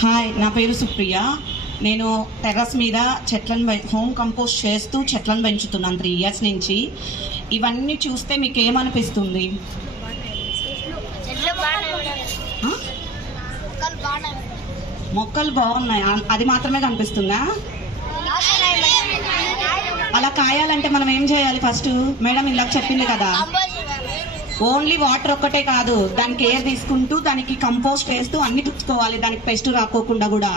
Hi, నా పేరు సుప్రియ. నేను టెర్రస్ మీద చెట్లను హోమ్ కంపోస్ట్ చేస్తూ చెట్లను పెంచుతున్నాను 3 years నుంచి. ఇవన్నీ చూస్తే మీకు ఏమనిపిస్తుంది? మొక్కలు బాగున్నాయి, అది మాత్రమే కనిపిస్తుందా? అలా కాయాలంటే మనం ఏం చేయాలి? ఫస్ట్ మేడం ఇలా చెప్పింది కదా, ఓన్లీ వాటర్ ఒక్కటే కాదు, దానికి కేర్ తీసుకుంటూ దానికి కంపోస్ట్ వేస్తూ అన్ని తుచ్చుకోవాలి, దానికి పెస్ట్ రాకోకుండా కూడా.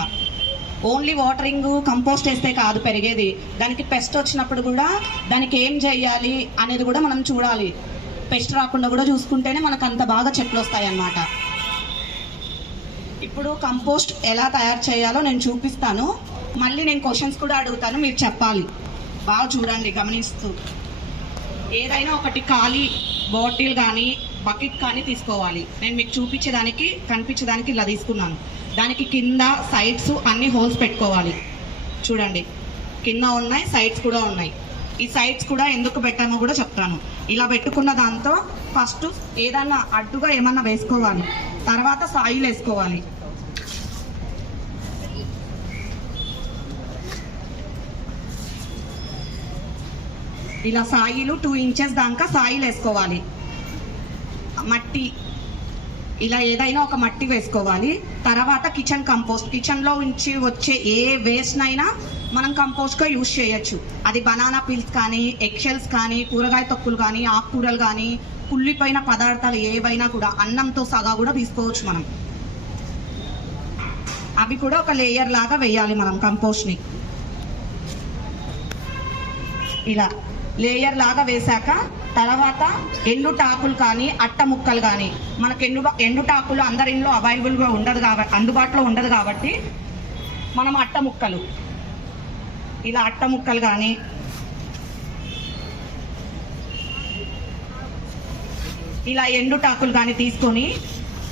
ఓన్లీ వాటరింగ్ కంపోస్ట్ వేస్తే కాదు పెరిగేది, దానికి పెస్ట్ వచ్చినప్పుడు కూడా దానికి ఏం చేయాలి అనేది కూడా మనం చూడాలి. పెస్ట్ రాకుండా కూడా చూసుకుంటేనే మనకు అంత బాగా చెట్లు వస్తాయి అన్నమాట. ఇప్పుడు కంపోస్ట్ ఎలా తయారు చేయాలో నేను చూపిస్తాను, మళ్ళీ నేను క్వశ్చన్స్ కూడా అడుగుతాను, మీరు చెప్పాలి. బాగా చూడండి గమనిస్తూ. ఏదైనా ఒకటి ఖాళీ బాటిల్ కానీ బకెట్ కానీ తీసుకోవాలి. నేను మీకు చూపించేదానికి కనిపించేదానికి ఇలా తీసుకున్నాను. దానికి కింద సైడ్స్ అన్ని హోల్స్ పెట్టుకోవాలి. చూడండి, కింద ఉన్నాయి, సైడ్స్ కూడా ఉన్నాయి. ఈ సైడ్స్ కూడా ఎందుకు పెట్టామో కూడా చెప్తాను. ఇలా పెట్టుకున్న దాంతో ఫస్ట్ ఏదన్నా అడ్డుగా ఏమన్నా వేసుకోవాలి, తర్వాత సాయిల్ వేసుకోవాలి. ఇలా సాయిలు 2 inches దాకా సాయిల్ వేసుకోవాలి. మట్టి ఇలా ఏదైనా ఒక మట్టి వేసుకోవాలి. తర్వాత కిచెన్ కంపోస్ట్, కిచెన్లో నుంచి వచ్చే ఏ వేస్ట్నైనా మనం కంపోస్ట్గా యూజ్ చేయొచ్చు. అది బనానా పీల్స్ కానీ, ఎగ్షెల్స్ కానీ, కూరగాయ తొక్కులు కానీ, ఆకుకూరలు కానీ, కుళ్ళిపోయిన పదార్థాలు ఏవైనా కూడా, అన్నంతో సగా కూడా తీసుకోవచ్చు మనం. అవి కూడా ఒక లేయర్ లాగా వేయాలి మనం కంపోస్ట్ని. ఇలా లేయర్ లాగా వేశాక తర్వాత ఎండుటాకులు కానీ అట్ట ముక్కలు కానీ, మనకు ఎండుటాకులు అందరి ఇంట్లో అవైలబుల్గా ఉండదు కాబట్టి, అందుబాటులో ఉండదు కాబట్టి మనం అట్ట ముక్కలు, ఇలా అట్ట ముక్కలు కానీ, ఇలా ఎండుటాకులు కానీ తీసుకొని,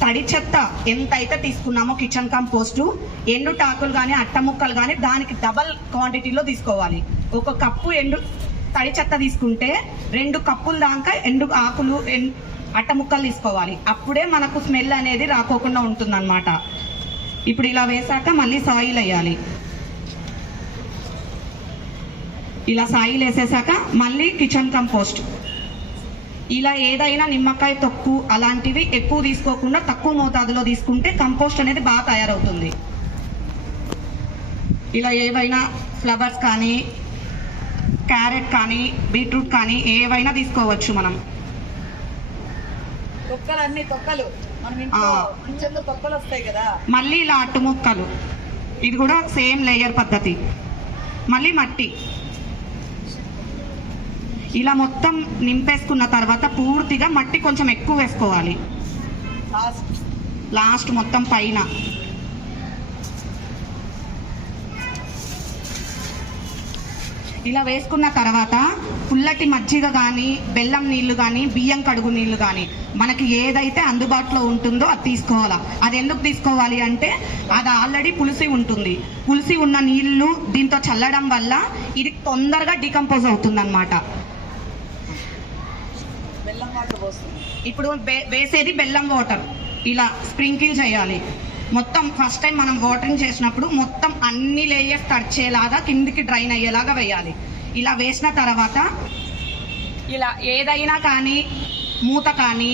తడి చెత్త ఎంతైతే తీసుకున్నామో కిచెన్ కంపోస్టు, ఎండుటాకులు కానీ అట్ట ముక్కలు కానీ దానికి డబల్ క్వాంటిటీలో తీసుకోవాలి. 1 కప్పు తడి చెత్త తీసుకుంటే 2 కప్పుల దాకా ఎండు ఆకులు అట్ట ముక్కలు తీసుకోవాలి. అప్పుడే మనకు స్మెల్ అనేది రాకోకుండా ఉంటుందన్నమాట. ఇప్పుడు ఇలా వేసాక మళ్ళీ సాయిల్ వేయాలి. ఇలా సాయిల్ వేసేసాక మళ్ళీ కిచెన్ కంపోస్ట్. ఇలా ఏదైనా నిమ్మకాయ తొక్కు అలాంటివి ఎక్కువ తీసుకోకుండా తక్కువ మోతాదులో తీసుకుంటే కంపోస్ట్ అనేది బాగా తయారవుతుంది. ఇలా ఏవైనా ఫ్లవర్స్ కానీ, క్యారెట్ కానీ, బీట్రూట్ కానీ ఏవైనా తీసుకోవచ్చు మనం. తొక్కలు వస్తాయి కదా. మళ్ళీ ఇలా అట్టు ముక్కలు, ఇది కూడా సేమ్ లేయర్ పద్ధతి. మళ్ళీ మట్టి ఇలా మొత్తం నింపేసుకున్న తర్వాత పూర్తిగా మట్టి కొంచెం ఎక్కువ వేసుకోవాలి. లాస్ట్ మొత్తం పైన ఇలా వేసుకున్న తర్వాత పుల్లటి మజ్జిగ కానీ, బెల్లం నీళ్లు కానీ, బియ్యం కడుగు నీళ్లు కానీ, మనకి ఏదైతే అందుబాటులో ఉంటుందో అది తీసుకోవాలా. అది ఎందుకు తీసుకోవాలి అంటే అది ఆల్రెడీ పులిసి ఉంటుంది. పులిసి ఉన్న నీళ్లు దీంతో చల్లడం వల్ల ఇది తొందరగా డీకంపోజ్ అవుతుంది అన్నమాట. ఇప్పుడు వేసేది బెల్లం వాటర్. ఇలా స్ప్రింకిల్ చేయాలి. మొత్తం ఫస్ట్ టైం మనం వాటరింగ్ చేసినప్పుడు మొత్తం అన్ని లేయర్స్ తడిచేలాగా కిందికి డ్రైన్ అయ్యేలాగా వేయాలి. ఇలా వేసిన తర్వాత ఇలా ఏదైనా కానీ, మూత కానీ,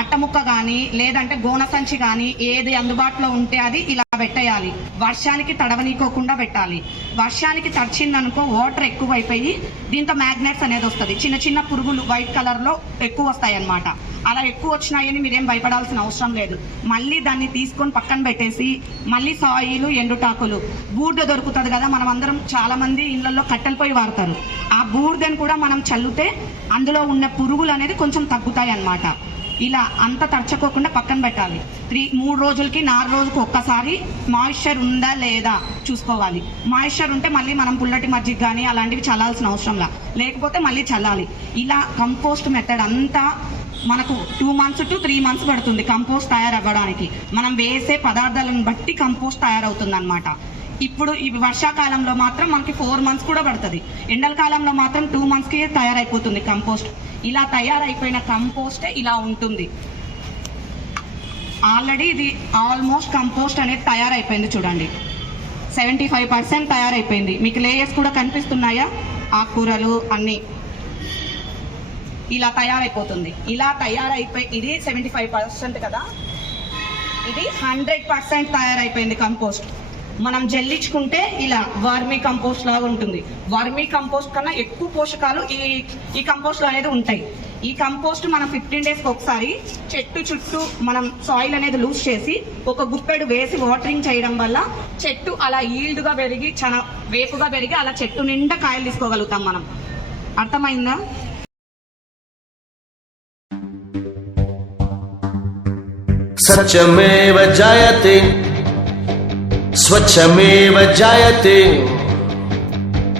అట్టముక్క కానీ, లేదంటే గోన సంచి కానీ, ఏది అందుబాటులో ఉంటే అది ఇలా పెట్టేయాలి. వర్షానికి తడవనీకోకుండా పెట్టాలి. వర్షానికి తడిచిందనుకో వాటర్ ఎక్కువైపోయి దీంతో మ్యాగ్నెట్స్ అనేది వస్తుంది. చిన్న చిన్న పురుగులు వైట్ కలర్లో ఎక్కువ వస్తాయి అన్నమాట. అలా ఎక్కువ వచ్చినాయని మీరేం భయపడాల్సిన అవసరం లేదు. మళ్ళీ దాన్ని తీసుకొని పక్కన పెట్టేసి మళ్ళీ సాయిలు, ఎండుటాకులు, బూడిద దొరుకుతుంది కదా, మనం అందరం చాలా మంది ఇళ్లలో కట్టెల పొయ్యి వాడతారు. ఆ బూడిదని కూడా మనం చల్లితే అందులో ఉన్న పురుగులు అనేది కొంచెం తగ్గుతాయి అన్నమాట. ఇలా అంతా తడచుకోకుండా పక్కన పెట్టాలి. 3 రోజులకి 4 రోజులకి ఒక్కసారి మాయిశ్చర్ ఉందా లేదా చూసుకోవాలి. మాయిశ్చర్ ఉంటే మళ్ళీ మనం పుల్లటి మజ్జిగ కానీ అలాంటివి చల్లాల్సిన అవసరంలా, లేకపోతే మళ్ళీ చల్లాలి. ఇలా కంపోస్ట్ మెథడ్ అంతా మనకు 2 months to 3 months పడుతుంది కంపోస్ట్ తయారవ్వడానికి. మనం వేసే పదార్థాలను బట్టి కంపోస్ట్ తయారవుతుంది అన్నమాట. ఇప్పుడు ఈ వర్షాకాలంలో మాత్రం మనకి 4 months కూడా పడుతుంది. ఎండల కాలంలో మాత్రం 2 monthsకి తయారైపోతుంది కంపోస్ట్. ఇలా తయారైపోయిన కంపోస్టే ఇలా ఉంటుంది. ఆల్రెడీ ఇది ఆల్మోస్ట్ కంపోస్ట్ అనేది తయారైపోయింది చూడండి. 75% తయారైపోయింది. మీకు లేయర్స్ కూడా కనిపిస్తున్నాయా? ఆకుకూరలు అన్నీ ఇలా తయారైపోతుంది. ఇలా తయారైపోయి ఇది 75% కదా, ఇది 100% తయారైపోయింది కంపోస్ట్. మనం జల్లించుకుంటే ఇలా వర్మీ కంపోస్ట్ లాగా ఉంటుంది. వర్మీ కంపోస్ట్ కన్నా ఎక్కువ పోషకాలు ఈ కంపోస్ట్ లో అనేది ఉంటాయి. ఈ కంపోస్ట్ మనం 15 డేస్కి ఒకసారి చెట్టు చుట్టూ మనం సాయిల్ అనేది లూజ్ చేసి ఒక గుప్పెడు వేసి వాటరింగ్ చేయడం వల్ల చెట్టు అలా ఈల్డ్గా పెరిగి చాలా వేపుగా పెరిగి అలా చెట్టు నిండా కాయలు తీసుకోగలుగుతాం మనం. అర్థమైందా? సత్యమేవ జయతే స్వచ్ఛమేవ జయతే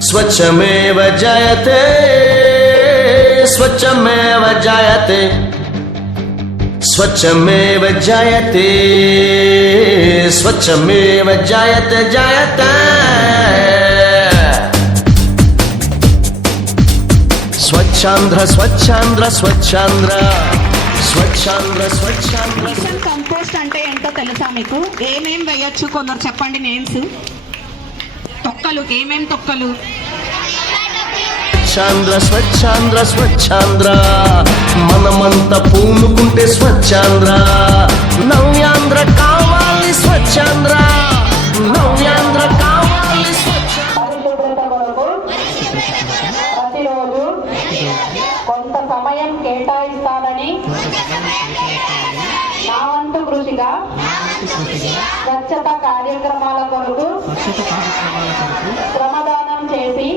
స్వచ్ఛమేవ జయతే స్వచ్ఛమేవ జయతే స్వచ్ఛమేవ జయతే స్వచ్ఛమేవ జయతే జయతే స్వచ్ఛాంధ్ర స్వచ్ఛాంధ్ర స్వచ్ఛాంధ్ర స్వచ్ఛాంధ్ర స్వచ్ఛాంధ్ర. మిషన్ కంపోస్ట్ అంటే ఏంటో తెలుసా మీకు? ఏమేం వేయొచ్చు కొందరు చెప్పండి నేమ్స్. తొక్కలు ఏమేం తొక్కలు? స్వచ్ఛాంధ్ర స్వచ్ఛాంధ్ర స్వచ్ఛాంధ్ర మనమంతా పూనుకుంటే స్వచ్ఛాంధ్ర. నవ్యాంధ్ర కావాలి స్వచ్ఛాంధ్ర, నవ్యాంధ్ర కావాలి పరిశుభ్రత కొరకు ప్రతిరోజు కొంత సమయం కేటాయిస్తానని నా వంతు కృషిగా స్వచ్ఛత కార్యక్రమాల కొరకు శ్రమదానం చేసి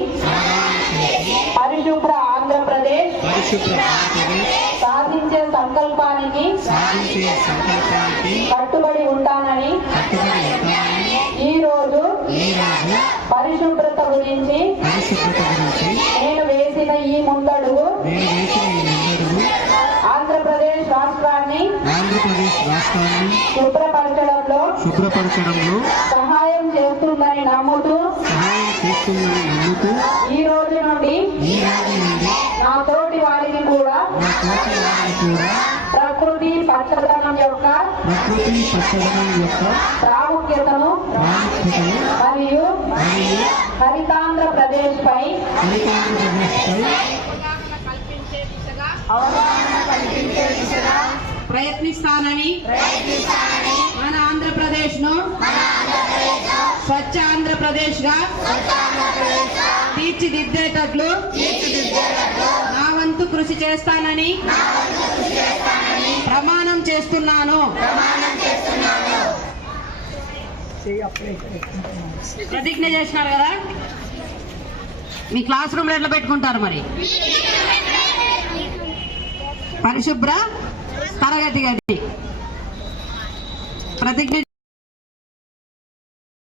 పరిశుభ్ర ఆంధ్రప్రదేశ్ సాధించే సంకల్పానికి కట్టుబడి ఉంటానని ఈ రోజు పరిశుభ్రత గురించి నేను వేసిన ఈ ముందడుగు ఆంధ్రప్రదేశ్ రాష్ట్రాన్ని శుభ్రపరచడంలో సహాయం చేస్తుందని నమ్ముతూ ఈ రోజు నుండి నా తోటి వారికి కూడా ప్రకృతి పచ్చదనం యొక్క ప్రాముఖ్యతను మరియు హరితాంధ్రప్రదేశ్ పై అవగాహన కల్పించే దిశగా ప్రయత్నిస్తానని మన ఆంధ్రప్రదేశ్ ను స్వచ్ఛ ఆంధ్రప్రదేశ్ గా తీర్చిదిద్దేటట్లు నా వంతు కృషి చేస్తానని ప్రమాణం చేస్తున్నాను. ప్రతిజ్ఞ చేసినారు కదా, మీ క్లాస్ రూమ్ లో ఎట్లా పెట్టుకుంటారు మరి? పరిశుభ్ర తరగతి గది ప్రతిజ్ఞ